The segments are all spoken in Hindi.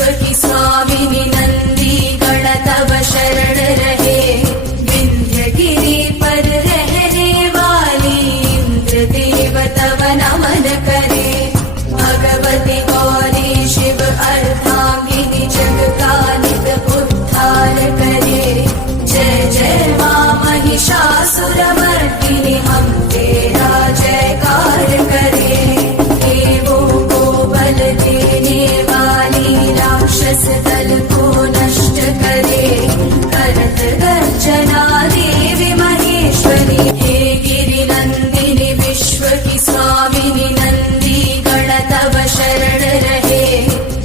विश्व की स्वामिनी नंदी गण तव शरण रहे। विंध्य गिरि पर रहने वाली इंद्र देव तव नमन करे। भगवती गौरी शिव अर्धांगिनी जग का नित उद्धार करे। जय जय मां महिषासुरमर्दिनी हम तेरा जयकार करे। देवों को बल देने वाली राक्षस दल को नष्ट करे। करत गर्जना देवी महेश्वरी। हे गिरि नंदिनी विश्व की स्वामिनी नंदी गण तव शरण रहे।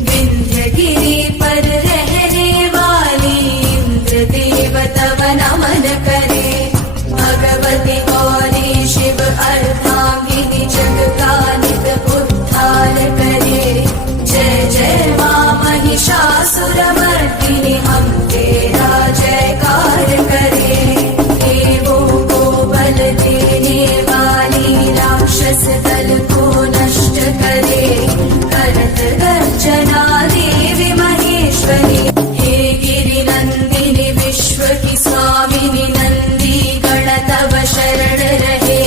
विंध्य गिरि पर रहने वाली इंद्र देव तव नमन करे। भगवती गौरी शिव अर्धांगिनी जग का नित उद्धार करे। जय जय मां महिषासुरमर्दिनी हम तेरा जयकार करे। देवों को बल देने वाली राक्षस दल को नष्ट करे। करत गर्जना देवी महेश्वरी। हे गिरि नंदिनी विश्व की स्वामिनी नंदी गण तव शरण रहे।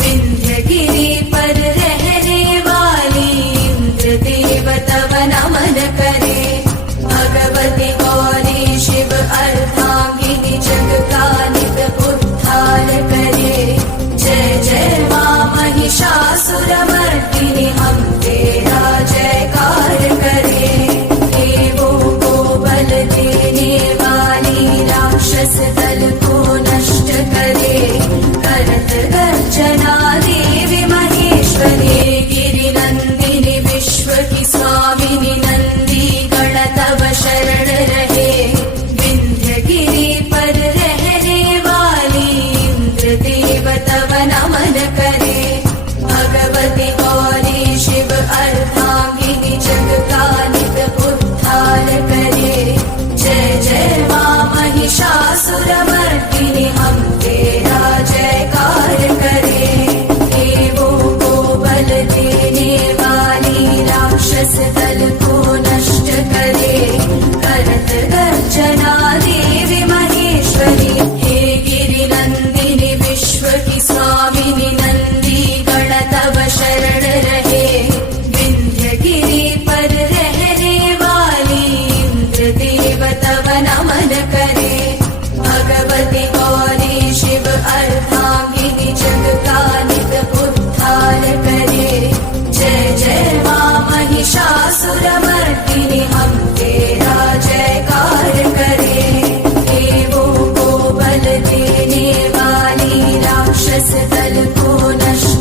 विंध्य गिरि पर रहने वाली इंद्र देव तव नमन करे। भगवती गौरी शिव अर्धांगिनी जग का नित उद्धार करे। जय जय मां महिषासुरमर्दिनी हम तेरा जयकार करे। देवों को बल देने वाली राक्षस दल को नष्ट करे। करत गर्जना देवी महेश्वरी। गिरि नंदिनी विश्व की स्वामिनी नंदी गण तव शरण रहे। विंध्य गिरि पर रहने वाली इंद्र देव तव नमन करे। भगवती गौरी शिव अर्धांगिनी जग का नित उद्धार करे। जय जय मां महिषासुरमर्दिनी हम तेरा जयकार करे। देवों को बल देने वाली राक्षस दल को नष्ट करे। करत गर्जना देवी महेश्वरी। हे गिरि नंदिनी विश्व की स्वामिनी नंदी गण तव शरण रहे। विंध्य गिरि पर रहने वाली इंद्र देव तव नमन करे। भगवती गौरी शिव अर्धांगिनी जग का नित उद्धार करे। जय जय मां महिषासुरमर्दिनी हम तेरा जयकार करे। देवों को बल देने वाली राक्षस दल को नष्ट